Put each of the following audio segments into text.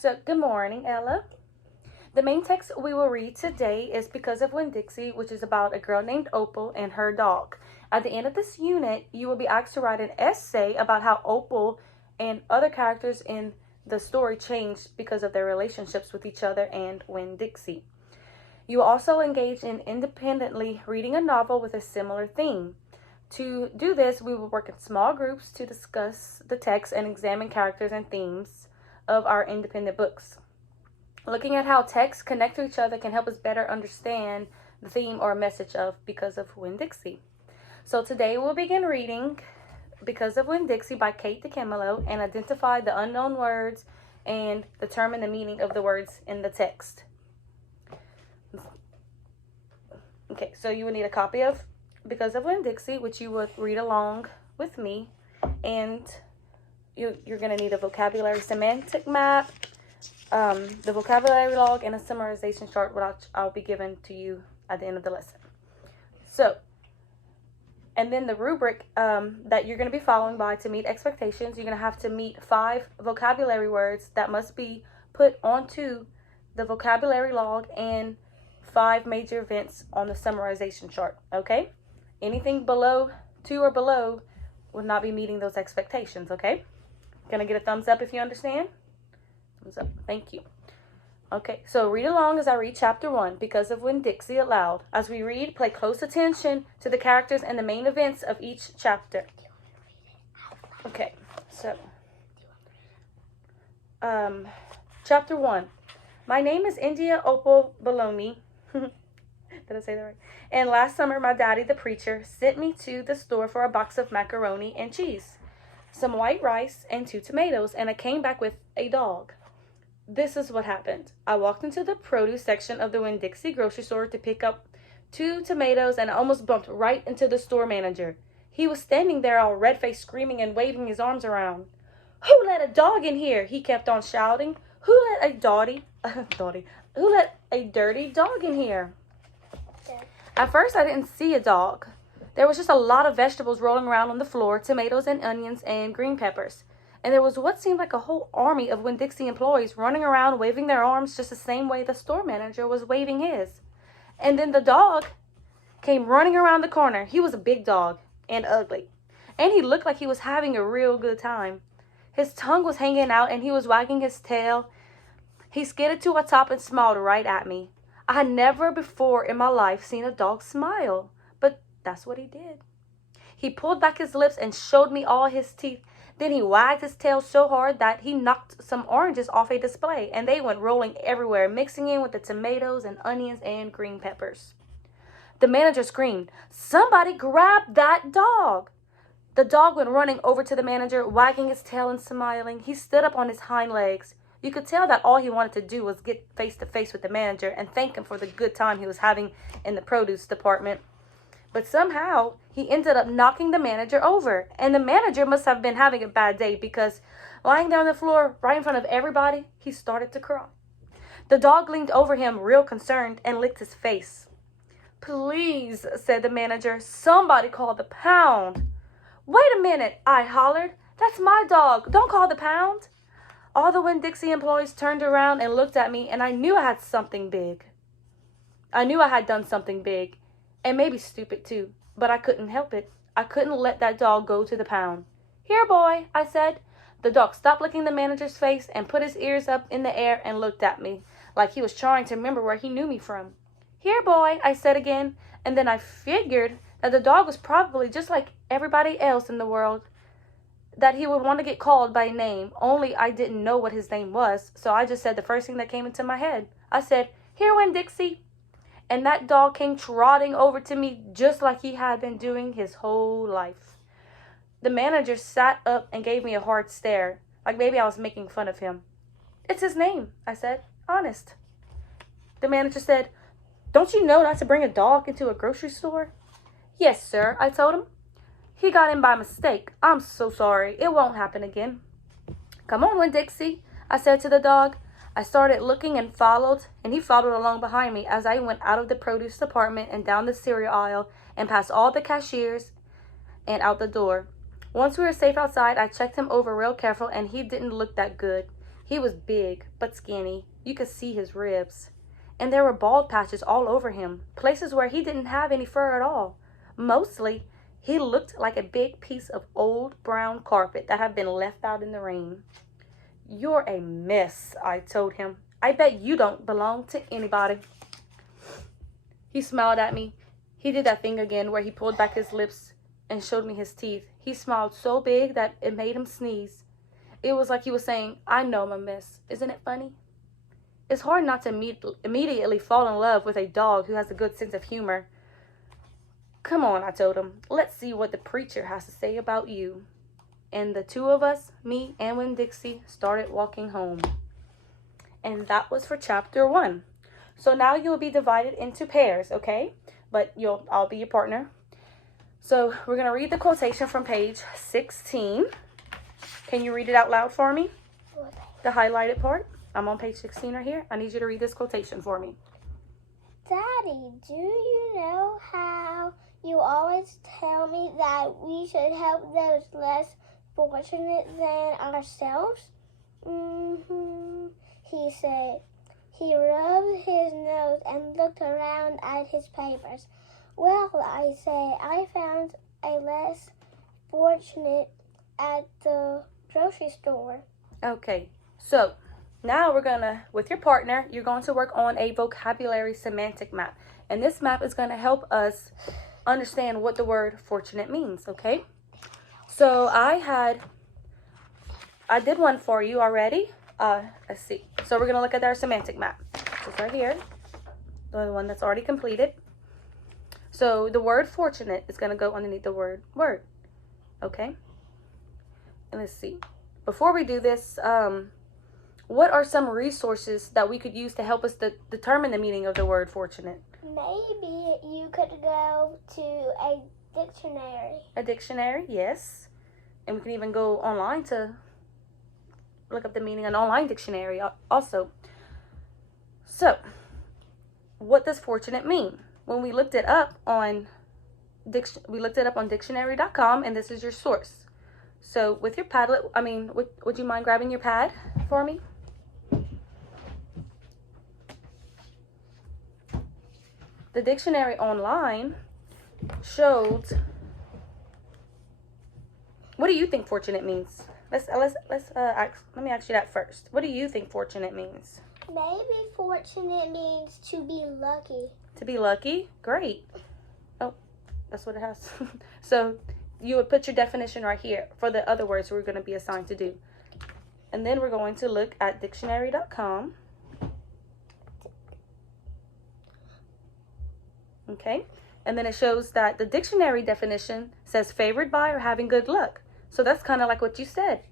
So, good morning, Ella. The main text we will read today is Because of Winn-Dixie, which is about a girl named Opal and her dog. At the end of this unit, you will be asked to write an essay about how Opal and other characters in the story changed because of their relationships with each other and Winn-Dixie. You will also engage in independently reading a novel with a similar theme. To do this, we will work in small groups to discuss the text and examine characters and themes of our independent books. Looking at how texts connect to each other can help us better understand the theme or message of Because of Winn-Dixie. So today we'll begin reading Because of Winn-Dixie by Kate DiCamillo and identify the unknown words and determine the meaning of the words in the text. Okay, so you will need a copy of Because of Winn-Dixie, which you would read along with me, and you're going to need a vocabulary semantic map, the vocabulary log, and a summarization chart, which I'll be given to you at the end of the lesson. So, and then the rubric that you're going to be following by to meet expectations, you're going to have to meet 5 vocabulary words that must be put onto the vocabulary log and 5 major events on the summarization chart, okay? Anything below 2 or below will not be meeting those expectations, okay? Gonna get a thumbs up if you understand? Thumbs up, thank you. Okay, so read along as I read chapter 1, Because of Winn-Dixie aloud. As we read, pay close attention to the characters and the main events of each chapter. Okay, so, chapter 1. My name is India Opal Baloney. Did I say that right? And last summer, my daddy, the preacher, sent me to the store for a box of macaroni and cheese, some white rice, and 2 tomatoes, and I came back with a dog. This is what happened. I walked into the produce section of the Winn-Dixie grocery store to pick up 2 tomatoes, and I almost bumped right into the store manager. He was standing there all red-faced, screaming and waving his arms around. Who let a dog in here? He kept on shouting. Who let a Who let a dirty dog in here? At first, I didn't see a dog. There was just a lot of vegetables rolling around on the floor, tomatoes and onions and green peppers. And there was what seemed like a whole army of Winn-Dixie employees running around waving their arms just the same way the store manager was waving his. And then the dog came running around the corner. He was a big dog and ugly. And he looked like he was having a real good time. His tongue was hanging out and he was wagging his tail. He skidded to a top and smiled right at me. I had never before in my life seen a dog smile, but that's what he did. He pulled back his lips and showed me all his teeth. Then he wagged his tail so hard that he knocked some oranges off a display, and they went rolling everywhere, mixing in with the tomatoes and onions and green peppers. The manager screamed, "Somebody grab that dog!" The dog went running over to the manager, wagging his tail and smiling. He stood up on his hind legs. You could tell that all he wanted to do was get face to face with the manager and thank him for the good time he was having in the produce department. But somehow, he ended up knocking the manager over. And the manager must have been having a bad day because lying there on the floor right in front of everybody, he started to cry. The dog leaned over him real concerned and licked his face. "Please," said the manager, "somebody call the pound." "Wait a minute," I hollered. "That's my dog. Don't call the pound." All the Winn-Dixie employees turned around and looked at me, and I knew I had something big. I knew I had done something big, and maybe stupid too, but I couldn't help it. I couldn't let that dog go to the pound. "Here, boy," I said. The dog stopped licking the manager's face and put his ears up in the air and looked at me, like he was trying to remember where he knew me from. "Here, boy," I said again, and then I figured that the dog was probably just like everybody else in the world, that he would want to get called by name, only I didn't know what his name was, so I just said the first thing that came into my head. I said, "Here, Winn-Dixie." And that dog came trotting over to me just like he had been doing his whole life. The manager sat up and gave me a hard stare, like maybe I was making fun of him. "It's his name," I said. "Honest." The manager said, "Don't you know not to bring a dog into a grocery store?" "Yes, sir," I told him. "He got in by mistake. I'm so sorry. It won't happen again." "Come on, Winn-Dixie," I said to the dog. I started looking and he followed along behind me as I went out of the produce department and down the cereal aisle and past all the cashiers and out the door. Once we were safe outside, I checked him over real careful, and he didn't look that good. He was big but skinny. You could see his ribs. And there were bald patches all over him, places where he didn't have any fur at all. Mostly, he looked like a big piece of old brown carpet that had been left out in the rain. "You're a mess," I told him. "I bet you don't belong to anybody." He smiled at me. He did that thing again where he pulled back his lips and showed me his teeth. He smiled so big that it made him sneeze. It was like he was saying, "I know I'm a mess. Isn't it funny?" It's hard not to immediately fall in love with a dog who has a good sense of humor. "Come on," I told him. "Let's see what the preacher has to say about you." And the two of us, me and Winn-Dixie, started walking home. And that was for chapter 1. So now you'll be divided into pairs, okay? But I'll be your partner. So we're going to read the quotation from page 16. Can you read it out loud for me? The highlighted part. I'm on page 16 right here. I need you to read this quotation for me. "Daddy, do you know how you always tell me that we should help those less fortunate than ourselves?" He said. He rubbed his nose and looked around at his papers. "Well," I say, "I found a less fortunate at the grocery store." Okay, so now with your partner, you're going to work on a vocabulary semantic map. And this map is going to help us understand what the word fortunate means, okay? So I did one for you already. Let's see. So we're going to look at our semantic map. It's right here, the one that's already completed. So the word fortunate is going to go underneath the word word, okay? And let's see. Before we do this, what are some resources that we could use to help us determine the meaning of the word fortunate? Maybe you could go to a dictionary. A dictionary, yes. And we can even go online to look up the meaning, an online dictionary also. So, what does fortunate mean? When we looked it up on dictionary.com, and this is your source. So with your Padlet, would you mind grabbing your pad for me? The dictionary online showed. What do you think fortunate means? Let me ask you that first. What do you think fortunate means? Maybe fortunate means to be lucky. To be lucky? Great. Oh, that's what it has. So you would put your definition right here for the other words we're going to be assigned to do. And then we're going to look at dictionary.com. Okay. And then it shows that the dictionary definition says favored by or having good luck. So that's kind of like what you said,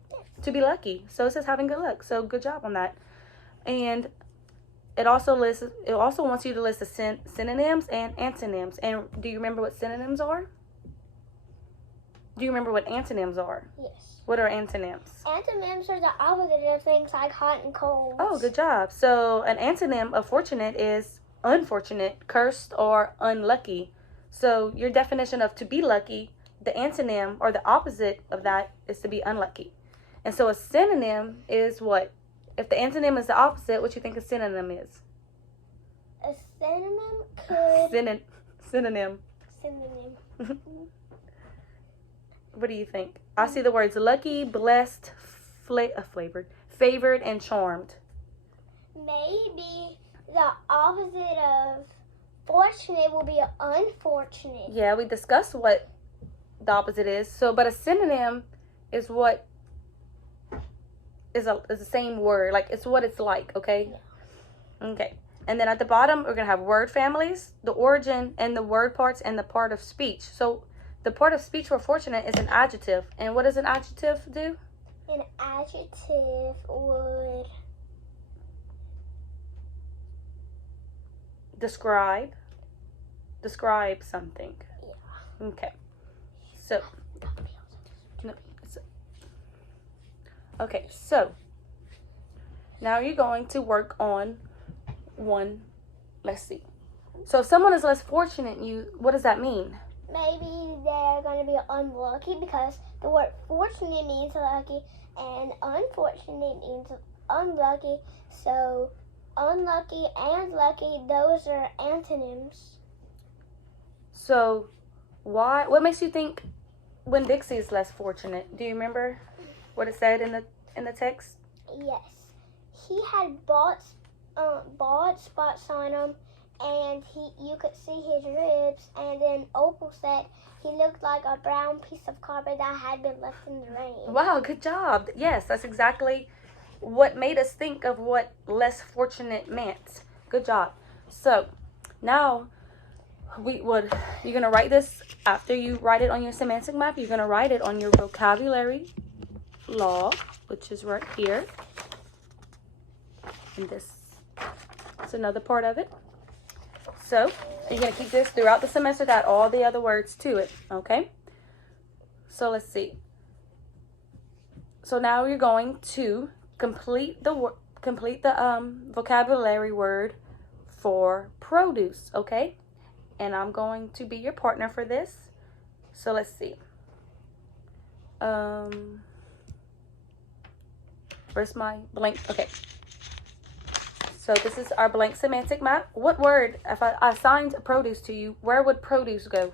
to be lucky. So it says having good luck. So good job on that. And it also wants you to list the synonyms and antonyms. And do you remember what synonyms are? Do you remember what antonyms are? Yes. What are antonyms? Antonyms are the opposite of things like hot and cold. Oh, good job. So an antonym of fortunate is unfortunate, cursed, or unlucky. So your definition of to be lucky, the antonym or the opposite of that is to be unlucky. And so a synonym is what? If the antonym is the opposite, what you think a synonym is? A synonym could... Synonym. Synonym. What do you think? I see the words lucky, blessed, flavored, favored, and charmed. Maybe the opposite of fortunate will be unfortunate. Yeah, we discussed what the opposite is. So, but a synonym is what is the same word. Like, it's what it's like, okay? Yeah. Okay. And then at the bottom, we're going to have word families, the origin, and the word parts, and the part of speech. So, the part of speech for fortunate is an adjective. And what does an adjective do? An adjective would describe something. Yeah. Okay. So, so now you're going to work on one. Let's see. So if someone is less fortunate than you, what does that mean? Maybe they're going to be unlucky because the word fortunate means lucky and unfortunate means unlucky. So unlucky and lucky, those are antonyms. So what makes you think Winn-Dixie is less fortunate? Do you remember what it said in the text? Yes. He had bought spots on him, and you could see his ribs, and then Opal said he looked like a brown piece of carpet that had been left in the rain. Wow, good job. Yes, that's exactly what made us think of what less fortunate meant. Good job. So now you're going to write this after you write it on your semantic map. You're going to write it on your vocabulary log, which is right here. And this is another part of it. So you're going to keep this throughout the semester to add all the other words to it, okay? So let's see. So now you're going to complete the vocabulary word for produce, okay? And I'm going to be your partner for this. So let's see. Where's my blank? Okay. So this is our blank semantic map. What word, if I assigned produce to you, where would produce go?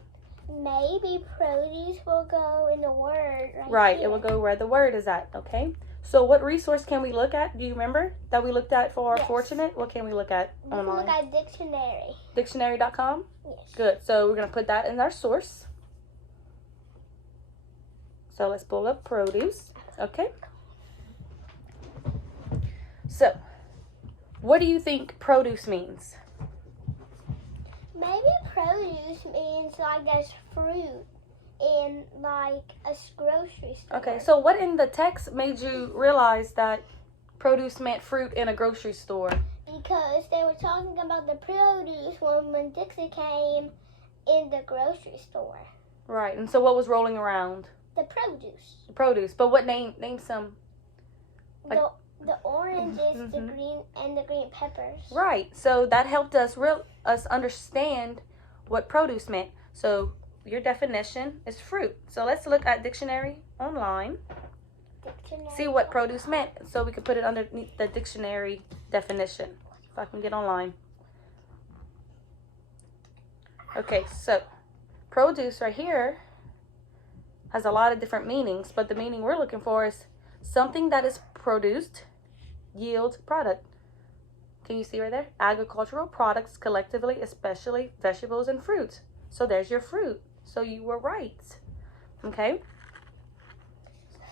Maybe produce will go in the word Right, here. it will go where the word is at, okay? So what resource can we look at? Do you remember that we looked at for Yes. fortunate? What can we look at We can online? look at dictionary. Dictionary.com? Yes. Good. So we're going to put that in our source. So let's pull up produce. Okay. So what do you think produce means? Maybe produce means like there's fruit in like a grocery store. Okay, so what in the text made you realize that produce meant fruit in a grocery store? Because they were talking about the produce when Dixie came in the grocery store. Right, and so what was rolling around? The produce. The produce. But what name some? Like- The oranges, the Mhm. green, and the green peppers. Right, so that helped us understand what produce meant. So your definition is fruit. So let's look at dictionary online. Dictionary. See what produce meant, so we could put it underneath the dictionary definition. If I can get online. Okay, so produce right here has a lot of different meanings, but the meaning we're looking for is something that is produced, yield, product. Can you see right there? Agricultural products collectively, especially vegetables and fruits. So there's your fruit. So you were right. Okay?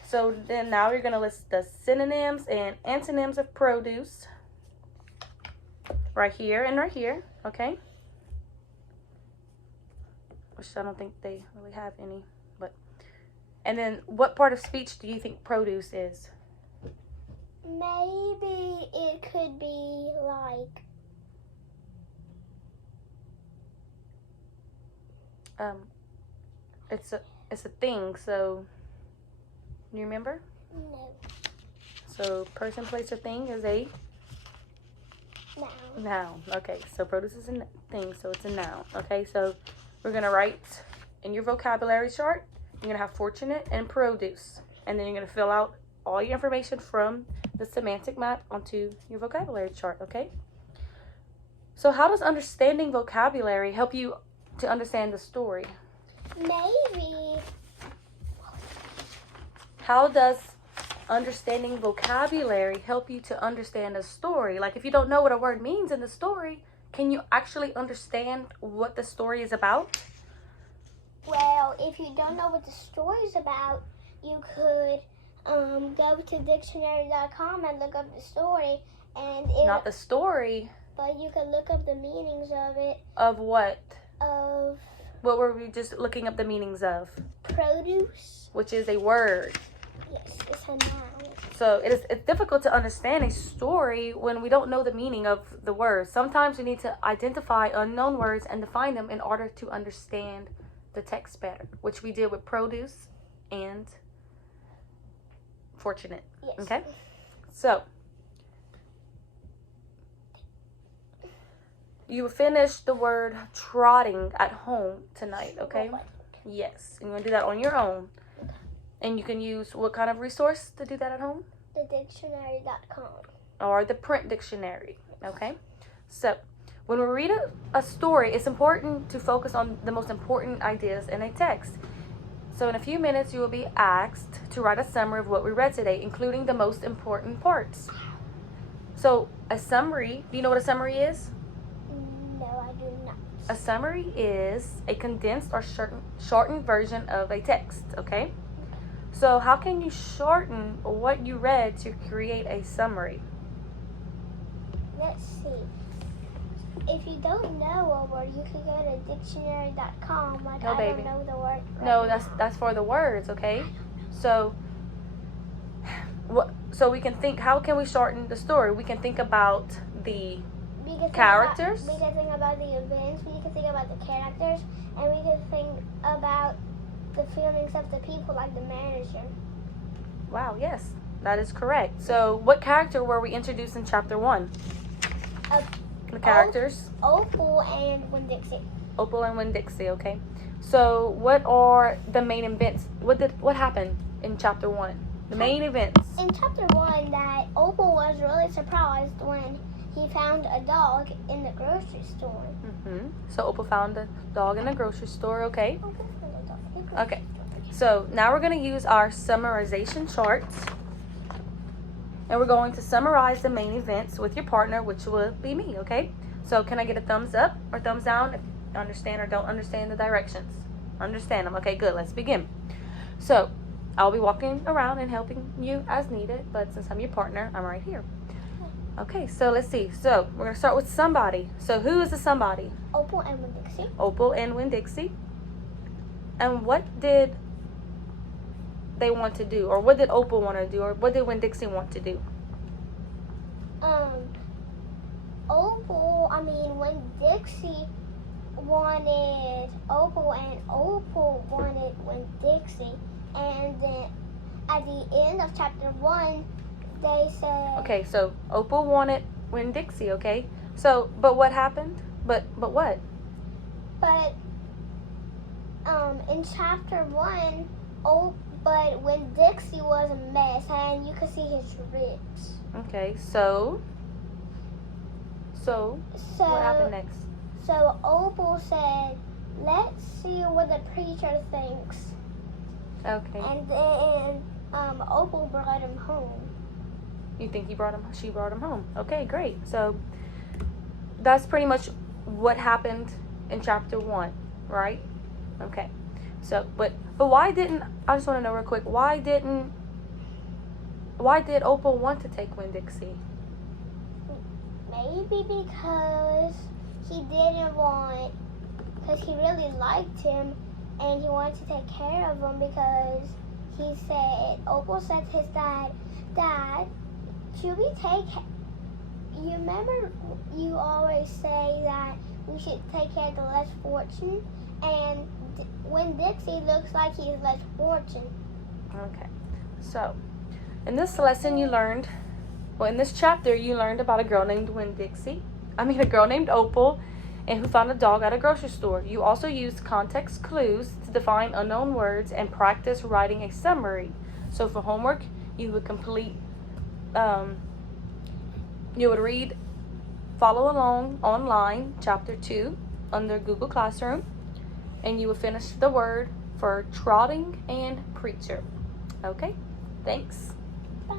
So then now you're going to list the synonyms and antonyms of produce. Right here and right here. Okay? Which I don't think they really have any. And then what part of speech do you think produce is? Maybe it could be like It's a thing, so you remember? no. So person, place, or thing is a Noun. noun. Okay, so produce is a thing, so it's a noun. Okay, so we're gonna write in your vocabulary chart. You're gonna have fortunate and produce, and then you're gonna fill out all your information from the semantic map onto your vocabulary chart. Okay. So how does understanding vocabulary help you to understand the story? Maybe. How does understanding vocabulary help you to understand a story? Like if you don't know what a word means in the story, can you actually understand what the story is about? Well, if you don't know what the story's about, you could go to dictionary.com and look up the story, and Not the story but you could look up the meanings of it. of what? Of What were we just looking up the meanings of? produce. Which is a word. Yes, it's a noun. So it's difficult to understand a story when we don't know the meaning of the words. Sometimes we need to identify unknown words and define them in order to understand the text better, which we did with produce and fortunate. Yes. Okay? So you finished the word trotting at home tonight, okay? Yes. And you're going to do that on your own. And you can use what kind of resource to do that at home? The dictionary.com. or the print dictionary. Okay? So, when we read a story, it's important to focus on the most important ideas in a text. So, in a few minutes, you will be asked to write a summary of what we read today, including the most important parts. So, a summary, do you know what a summary is? No, I do not. A summary is a condensed or shortened version of a text, okay? So how can you shorten what you read to create a summary? Let's see. If you don't know a word, you can go to dictionary.com. Like, No, I baby. don't know the word. No, that's for the words, okay? So we can think, how can we shorten the story? We can think about the characters. We can think about the events. We can think about the characters, and we can think about the feelings of the people, like the manager. Wow, yes, that is correct. So what character were we introduced in chapter 1? The characters? Opal and Winn-Dixie. Opal and Winn-Dixie, okay. So what are the main events? What happened in chapter 1? The main events. In chapter 1, that Opal was really surprised when he found a dog in the grocery store. So Opal found a dog in the grocery store, okay. Okay. So now we're going to use our summarization charts. And we're going to summarize the main events with your partner, which will be me, okay? So can I get a thumbs up or thumbs down if you understand or don't understand the directions? Understand them. Okay, good. Let's begin. So I'll be walking around and helping you as needed, but since I'm your partner, I'm right here. Okay, so let's see. So we're going to start with somebody. So who is the somebody? Opal and Winn-Dixie. Opal and Winn-Dixie. And what did they want to do? Or what did Opal want to do? Or what did Winn-Dixie want to do? Winn-Dixie wanted Opal and Opal wanted Winn-Dixie. And then at the end of chapter 1, they said... Okay, so Opal wanted Winn-Dixie, okay? So, but what happened? But what? But in chapter 1, but Winn-Dixie was a mess, and you could see his ribs. Okay, so what happened next? So Opal said, "Let's see what the preacher thinks." Okay. And then Opal brought him home. You think she brought him home? Okay, great. So that's pretty much what happened in chapter 1, right? Okay. So, but why didn't, I just want to know real quick, why did Opal want to take Winn-Dixie? Maybe because he didn't want, because he really liked him and he wanted to take care of him, because he said, Opal said to his dad, "Dad, should we take, you remember you always say that we should take care of the less fortunate, and Winn-Dixie looks like he's less fortunate." Okay, so in this lesson in this chapter you learned about a girl named a girl named Opal, and who found a dog at a grocery store. You also used context clues to define unknown words and practice writing a summary. So for homework, you would complete, you would read, follow along online, chapter 2 under Google Classroom, and you will finish the word for trotting and preacher. Okay, thanks. Bye.